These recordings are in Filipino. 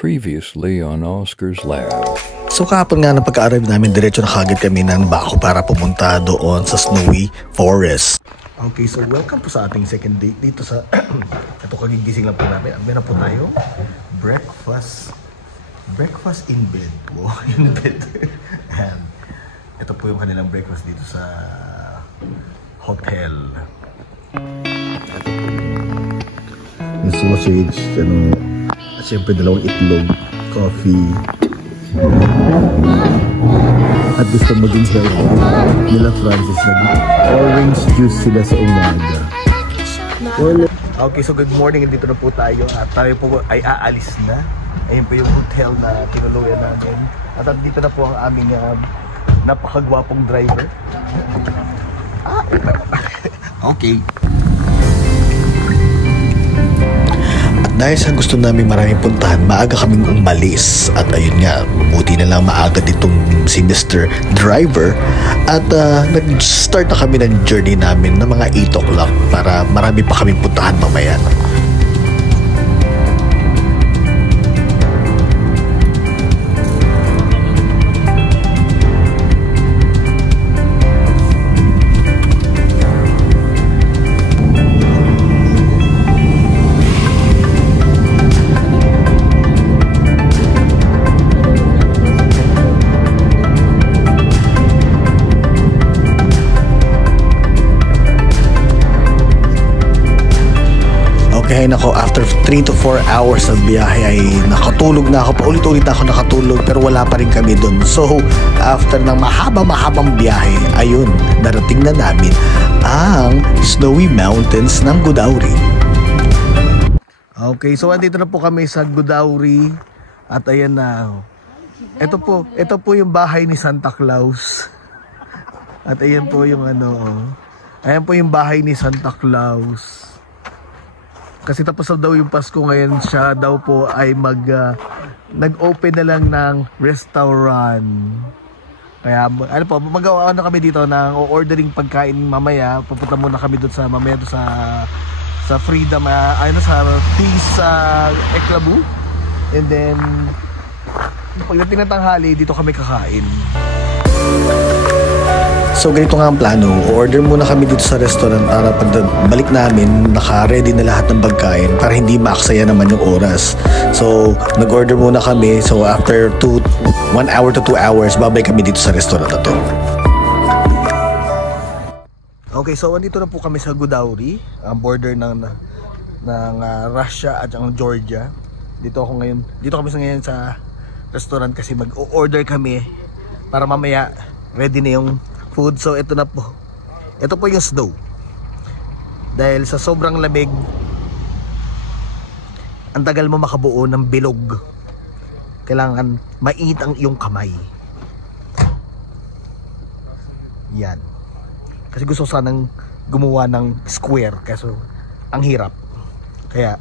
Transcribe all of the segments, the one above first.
Previously on Oscar's Lab. So kahapon nga na pagka-arrive namin, diretso na kagad kami ng Baco para pumunta doon sa Snowy Forest. Okay, so welcome po sa ating second date dito sa ito, kagigising lang po namin. Ang na po tayo, breakfast in bed. Wow, in bed. And ito po yung kanilang breakfast dito sa hotel. Ito po yung sausage, at syempre dalawang itlog, coffee, at gusto maging healthy nila Francis, nag-orange juice sila sa umaga. Okay, so good morning, dito na po tayo at tayo po ay aalis na. Ayun po yung hotel na tinuluyan namin at dito na po ang aming napakagwapong driver. Okay. Dahil sa gusto namin maraming puntahan, maaga kaming umalis. At ayun nga, buti na lang maaga ditong si Mr. Driver. At nag-start na kami ng journey namin ng mga 8 o'clock para marami pa kaming puntahan mamaya. Kaya nako, after 3 to 4 hours ng biyahe ay nakatulog na ako. Paulit-ulit na ako nakatulog pero wala pa rin kami dun. So after ng mahabang biyahe, ayun, narating na namin ang Snowy Mountains ng Godauri. Okay, so andito na po kami sa Godauri. At ayan na, ito po yung bahay ni Santa Claus. At ayan po yung ayan po yung bahay ni Santa Claus. Kasi tapos na daw yung Pasko ngayon, siya daw po ay nag-open na lang ng restaurant. Kaya magawa na kami dito ng ordering pagkain mamaya. Pupunta muna kami doon sa mamaya doon sa Freedom, sa Peace Eclabu. And then pagdating ng tanghali, dito kami kakain. So ganito nga ang plano, order muna kami dito sa restaurant para pagbalik namin, naka-ready na lahat ng pagkain para hindi maaksaya naman yung oras. So nag-order muna kami, so after 1 hour to 2 hours, babalik kami dito sa restaurant na to. Okay, so andito na po kami sa Godauri, ang border ng Russia at ang Georgia. Dito kami ngayon sa restaurant kasi mag-order kami para mamaya ready na yung food. So ito na po. Ito po yung snow. Dahil sa sobrang lamig, ang tagal mo makabuo ng bilog. Kailangan mainit ang iyong kamay. Yan. Kasi gusto sanang gumawa ng square, kaso ang hirap. Kaya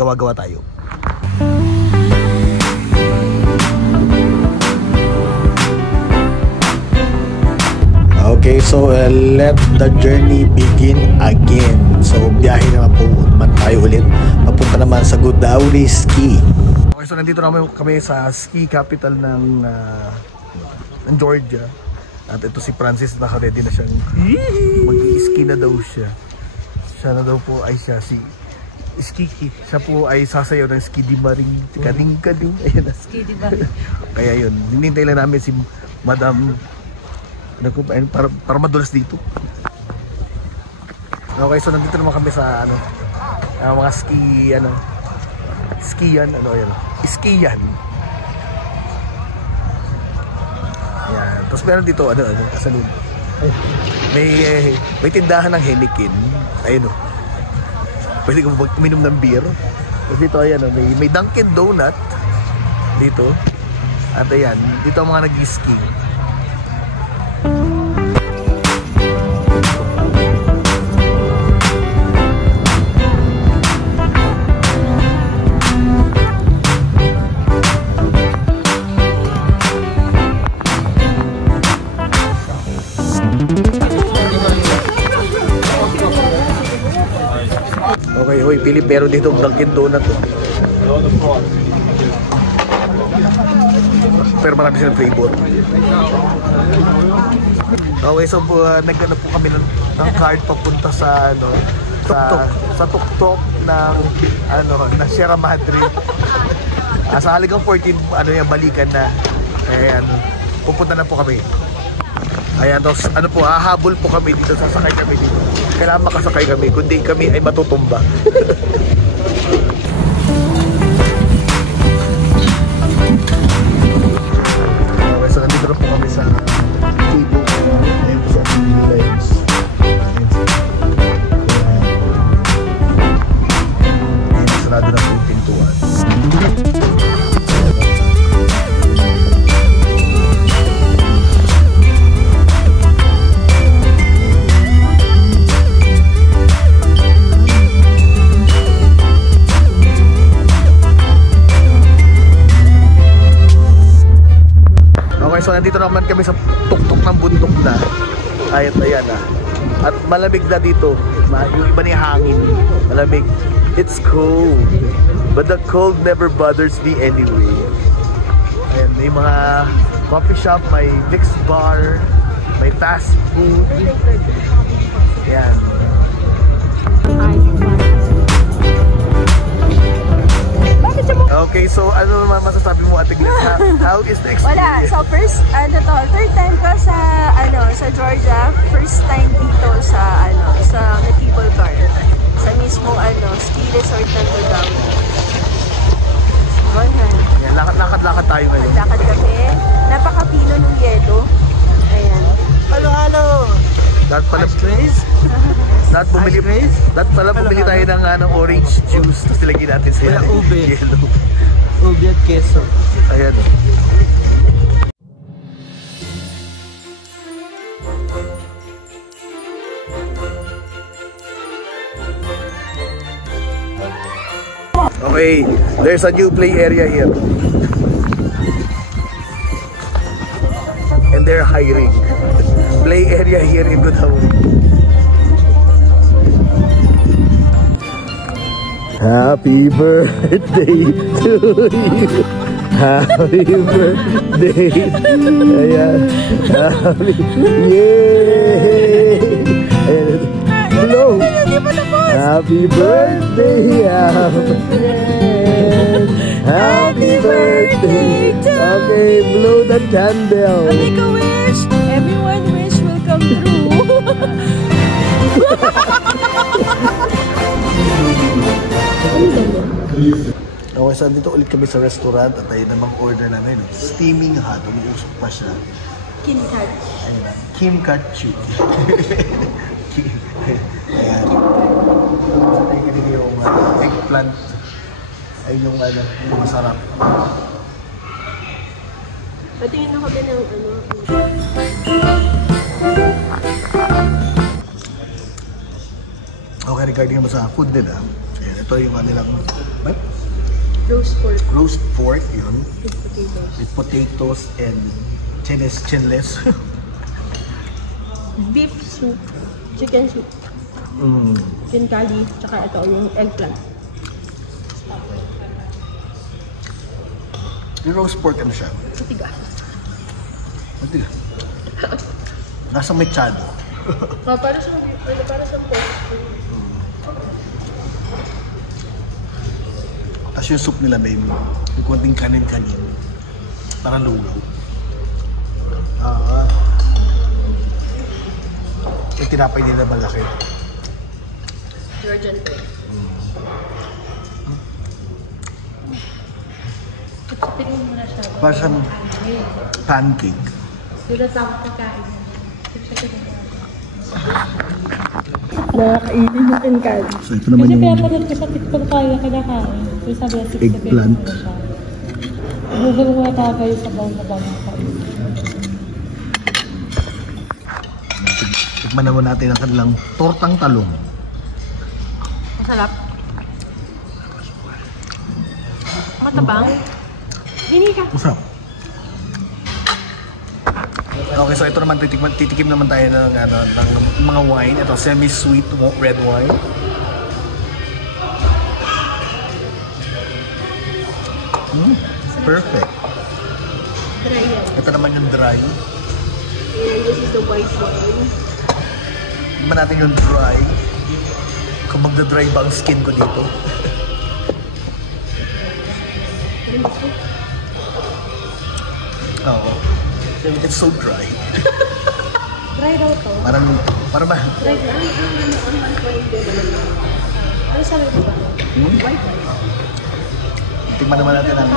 gawa-gawa tayo. Okay, so let the journey begin again. So biyahe naman po naman tayo ulit. Papunta naman sa Godauri Ski. Okay, so nandito naman kami sa ski capital ng Georgia. At ito si Francis, naka-ready na siyang mag-i-ski na daw siya. Siya na daw po ay si Skiki. Siya po ay sasayaw ng ski di maring. Kading-kading. Ayan na. Ski di maring. Kaya yun, hinintay lang namin si Madam para madulas dito. Okay, so nandito naman kami sa mga skiyan, skiyan. Yan. Tapos meron dito kasalun. May tindahan ng Heineken. Ayun pwede ka uminom ng beer. Tapos dito ayan may Dunkin Donut dito. At ayan, dito ang mga nag-ski. Okay, hoy, Pilipero dito ang Dunkin Donut. pero marami silang flavor. Okay, so nagano po kami ng card papunta sa ano, sa tuktok ng ano, na Sierra Madre. Sa halagang 14, ano yan, balikan na. Ayan, pupunta na po kami. Ayan, tapos ano po, hahabol po kami dito, sasakay kami dito. Kailangan makasakay kami, kundi kami ay matutumba. Okay, so nandito na po kami sa table. Ayan po sa Lens. Ayan, sarado na po yung pintuan. Okay, so nandito naman kami sa tuktok ng bundok na. Ayan na. At malamig na dito. Yung iba niya hangin. Malamig. It's cold. But the cold never bothers me anyway. Ayan, may mga coffee shop, may mixed bar, may fast food. Ayan. Okay, so ano naman masasabi mo, Ate Glenn? How is the experience? Wala. So first, third time ko sa Georgia. First time dito sa People Bar. Sa mismo ski resort ng Godauri. Yan, lakad-lakad tayo ngayon. Lakad kami. Napakapino ng yelo. Ayan. Halo! Dapat pala bumili tayo ng orange juice, tapos nilagyan natin sa yellow. Ube at keso. Ayan. Okay, there's a new play area here. And they're hiring. Play area here in Godauri. Happy birthday to you. Happy birthday. Ayan. Yay! Blow. Happy birthday. Happy birthday. Okay, blow the candle. Make a wish. Everyone wish will come true. Okay, so dito ulit kami sa restaurant at ayun namang order namin. Steaming hot. Umuusok pa siya. Kim Kat. Ayun na. Kim Katsu. Ayan. Ay, ganito yung eggplant. Ay yung yung masarap. Patingin na kami ng Okay, regarding naman sa food nila. Ayan, ito yung kanilang roast pork. Roast pork, yun. With potatoes. With potatoes and chinless. Beef soup. Chicken soup. Kinkali. Tsaka ito yung eggplant. Yung roast pork, ano siya? Matigas. Matigas. Nasa mechado. Para sa pork. Tapos yung soup nila may konting kanin-kanin. Parang lugaw. Yung tinapay nila malaki. Georgian bread. Pipitin mo na siya. Parang siyang pancake. Sulat ako kakain. Nakakainin yung kinkali. So ito naman Kasi yung pinapanood ko sa TikTok tayo kinakain. So sabi na 6 eggplant. na siya. Google mo na kayo sa bawang na bawang kain. Tikman naman natin ang kanilang tortang talong. Masarap. Matabang. Hindi ka. Masarap. Okay, so ito naman titikim naman tayo ng mga wine. Ito semi-sweet red wine. Perfect. Dry yan. Ito naman yung dry. And this is the white wine. Tignan natin yung dry. Kung magda-dry ba ang skin ko dito. Oo. It's so dry. Dry daw to. Parang ba? Dry daw. Ano sabi ko ba? White wine. Tingnan naman natin ang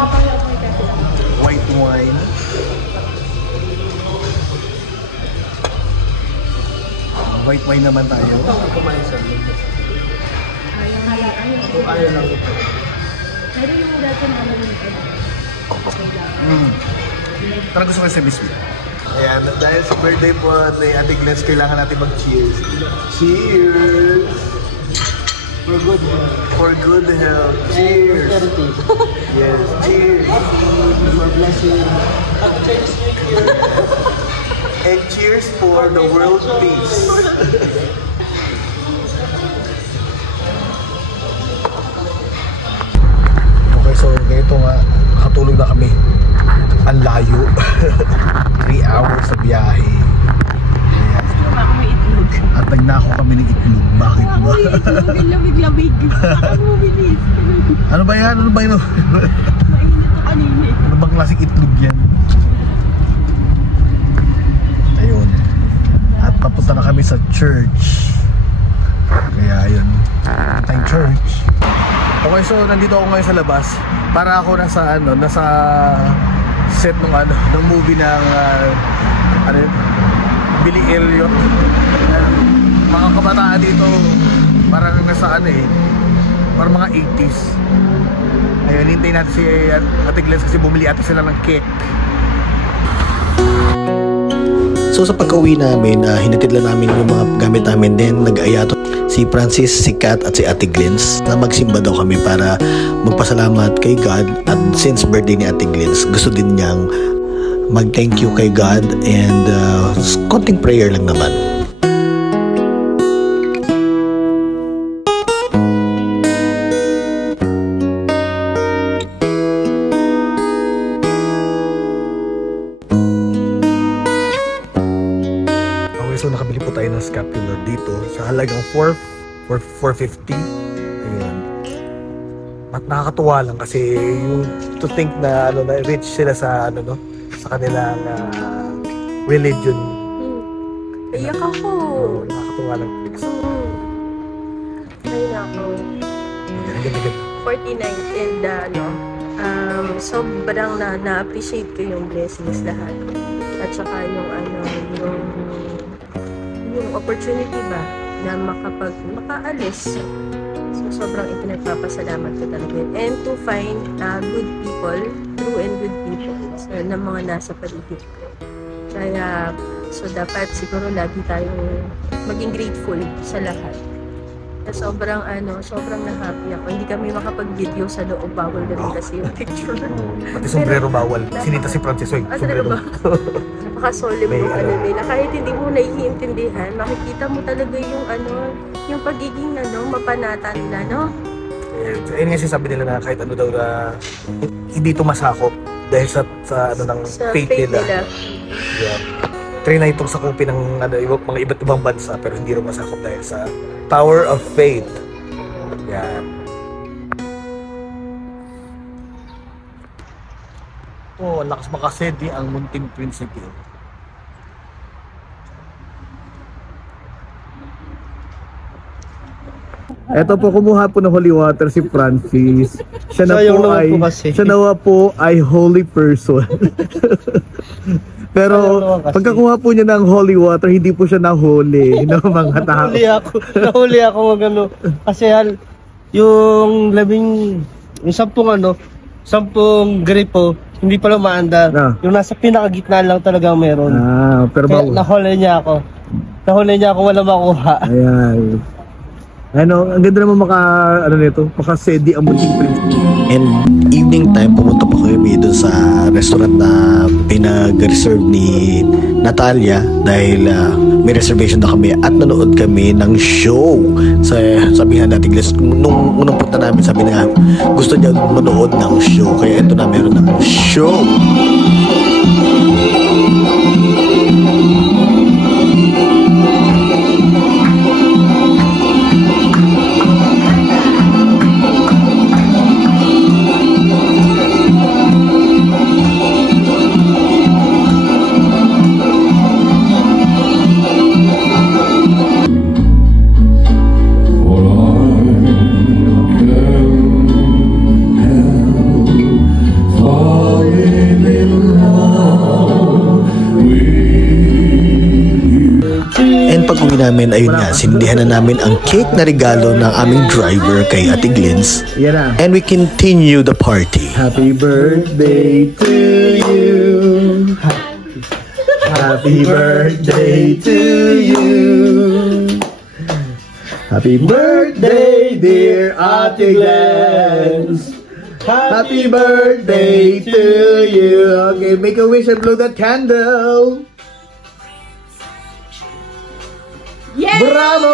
white wine. White wine naman tayo. Ayaw lang ito. Pero yung dati na ano nito. Parang gusto ko yung semi-sweet. Ayan, dahil sa birthday po ni Ate Glens, kailangan natin mag-cheers. Cheers! For good health. For good health. Cheers! Prosperity. Yes, cheers! For blessing. And cheers for the world peace. Okay, so ganito nga, nakatulog na kami. Ang layo. 3 hours sa biyahe. Ayan. Ako may itlog. At nagnako kami ng itlog. Bakit Ako ba? may itlog. Ang lamig-lamig. Ako bilis. Ano ba yan? Ano ba yun? Mainit to kanina eh. Ano bang klaseng itlog yan? Ayun. At papunta na kami sa church. Kaya ayun. Tayong church. Okay, so nandito ako ngayon sa labas. Para ako nasa set ng movie ng Billy Elliot. Mga kabataan dito parang nasa parang mga 80s. Ayun, hintayin natin si Ate Glens kasi bumili ata sila ng cake. So sa pagka-uwi namin, hinatid lang namin yung mga gamit namin. Then nag-aya si Francis, si Kat at si Ate Glens na magsimba daw kami para magpasalamat kay God. At since birthday ni Ate Glens, gusto din niyang mag-thank you kay God and konting prayer lang naman. So nakabili po tayo ng scapular dito sa halagang 450. Ayan. At nakakatuwa lang kasi yung to think na na rich sila sa sa kanilang religion. Iyak ako. Nakakatuwa lang. Ayun ako. Ayan, ganda. 49 and sobrang na-appreciate ko yung blessings lahat. At saka yung yung opportunity ba na makaalis. So sobrang ipinagpapasalamat ko talaga. And to find good people, true and good people na mga nasa paligid ko. Kaya so dapat siguro lagi tayong maging grateful sa lahat. Sobrang na-happy ako. Hindi kami makapag-video sa loob, bawal na rin kasi yung picture. Pati sombrero bawal. Sinita si Francis, oy. Talaga ba? Napaka-solemn yung nila. Kahit hindi mo naiintindihan, makikita mo talaga yung yung pagiging mapanata nila, no? Ayun nga sinasabi nila na kahit daw na hindi ito masakop dahil sa faith nila. Yeah. Try na itong sakupin ng mga iba't ibang bansa pero hindi rin masakop dahil sa power of faith. Yan. Oh, lakas makasedi ang munting prinsipe. Eto po, kumuha po ng holy water si Francis. Siya na po ay holy person. Pero pagkakuha po niya ng holy water, hindi po siya nahuli ng mga tao. Nahuli ako kasi yung 10 gripo hindi pala maandar. Yung nasa pinakagitna lang talagang meron. Pero kaya nahuli niya ako, wala makuha. Ayan. Ang ganda naman makasedi ang munting prinsipe. And evening time, pumunta pa kami doon sa restaurant na pinag-reserve ni Natalia dahil may reservation na kami at nanood kami ng show. Sabi nga natin, nung unang punta namin, sabi na gusto niya manood ng show. Kaya ito na, meron ng show. namin, ayun nga, sindihan na namin ang cake na regalo ng aming driver kay Ate Glens. And we continue the party. Happy birthday to you. Happy birthday to you. Happy birthday, dear Ate Glens. Happy birthday to you. Okay, make a wish and blow that candle. Yay! Bravo!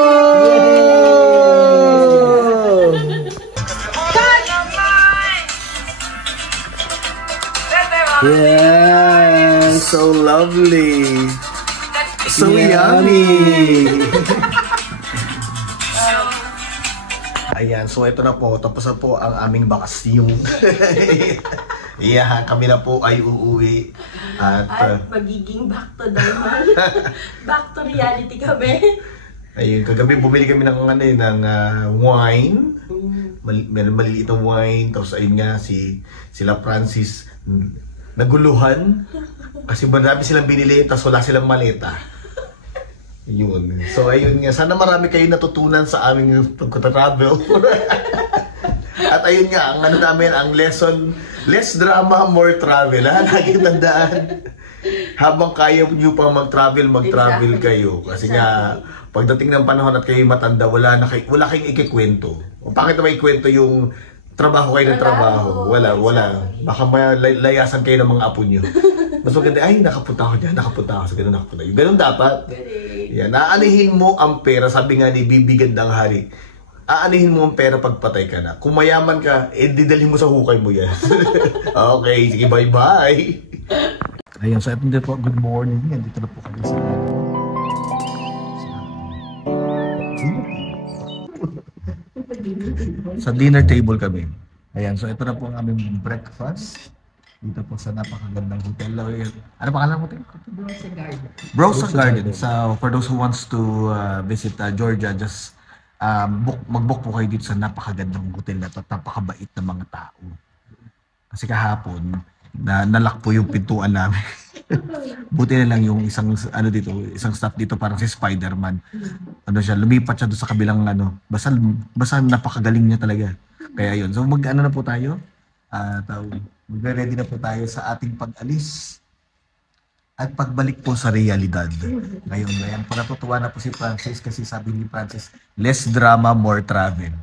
Yeah, so lovely. So yummy. Ayan, so ito na po, tapos na po ang aming bakasyon. Yeah, kami na po ay uuwi. At magiging back to normal. Back to reality kami. Ayun, kagabi bumili kami ng wine. Maliliit na wine. Tapos ayun nga, sila Francis naguluhan. Kasi marami silang binili, tapos wala silang maleta. Yun. So ayun nga, sana marami kayo natutunan sa aming pagka-travel. At ayun nga, ang ano namin, ang lesson, less drama, more travel. Ha? Lagi tandaan. Habang kaya nyo pang mag-travel kayo. Kasi nga, pagdating ng panahon at kayo matanda, wala kayong ikikwento. O bakit na may kwento yung trabaho kayo ng trabaho? Wala. Baka layasan kayo ng mga apo nyo. Mas maganda, ay, nakapunta ako dyan, nakapunta ako sa ganun, nakapunta. Ganun dapat. Yan, aanihin mo ang pera, sabi nga ni Bibi Gandang Hari, aanihin mo ang pera pagpatay ka na. Kung mayaman ka, didalhin mo sa hukay mo yan. Okay, sige, bye-bye. Ayan, so ito po, good morning. Dito na po kami sa dinner table kami. Ayan, so ito na po ang aming breakfast. Dito po sa napakagandang hotel. Ano pangalan ng hotel? Brosa Garden. So, for those who wants to visit Georgia, just mag-book po kayo dito sa napakagandang hotel na ito. Napakabait na mga tao. Kasi kahapon, nalock po yung pintuan namin. Buti na lang yung isang staff dito, parang si Spider-Man. Lumipat siya doon sa kabilang basta napakagaling niya talaga. Kaya yun. So na po tayo. Magre-ready na po tayo sa ating pag-alis at pagbalik po sa realidad. Ngayon po natutuwa na po si Francis kasi sabi ni Francis, less drama, more travel.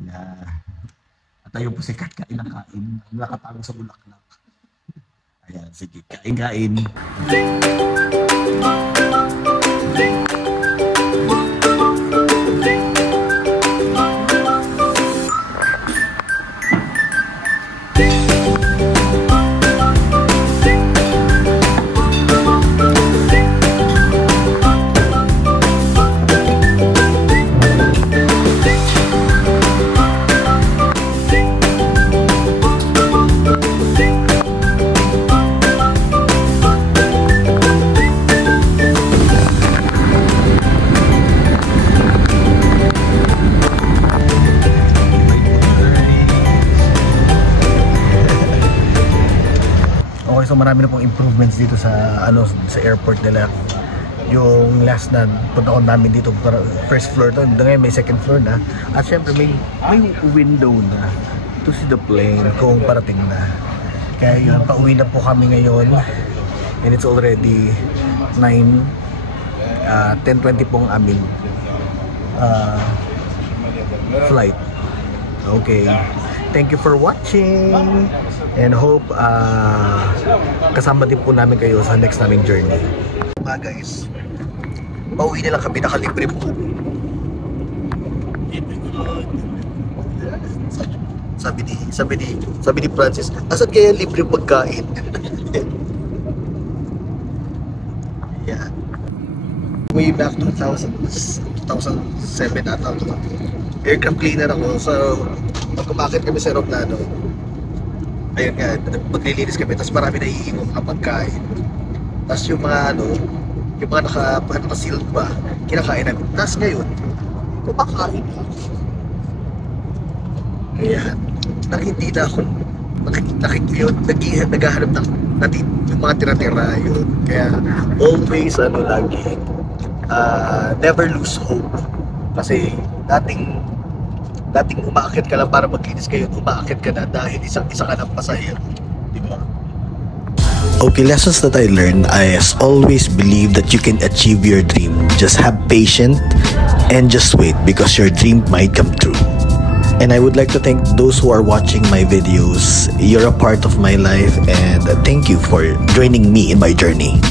Yeah. At ayun po si Kat, kain na kain. Nakatago sa bulaklak. Ayan, sige, kain-kain. So marami na pong improvements dito sa sa airport nila. Yung last na punta ko namin dito, first floor to, ngayon may second floor na. At syempre may window na to see the plane kung parating na. Kaya yun, pauwi na po kami ngayon. And it's already 10:20 pong aming flight. Okay. Thank you for watching and hope kasama din po namin kayo sa next naming journey. Mga guys, pauwi na lang kami, nakalibre po. Sabi ni Francis, asan kaya libre pagkain? Yeah. Way back to 2007 ata. Aircraft cleaner ako, so pag kumakit kami sa aeroplano, ayun nga, maglilinis kami, tapos marami naiiwan mga pagkain. Tapos yung mga naka-sealed ba, kinakain namin. Tapos ngayon, kumakain na. Ayan, hindi na ako, naghahanap ng yung mga tira-tira yun. Kaya always lagi, never lose hope. Kasi dating umaakit ka lang para maglinis kayo, umaakit ka na dahil isa ka ng pasahero. Diba? Okay, lessons that I learned is always believe that you can achieve your dream. Just have patience and just wait because your dream might come true. And I would like to thank those who are watching my videos. You're a part of my life and thank you for joining me in my journey.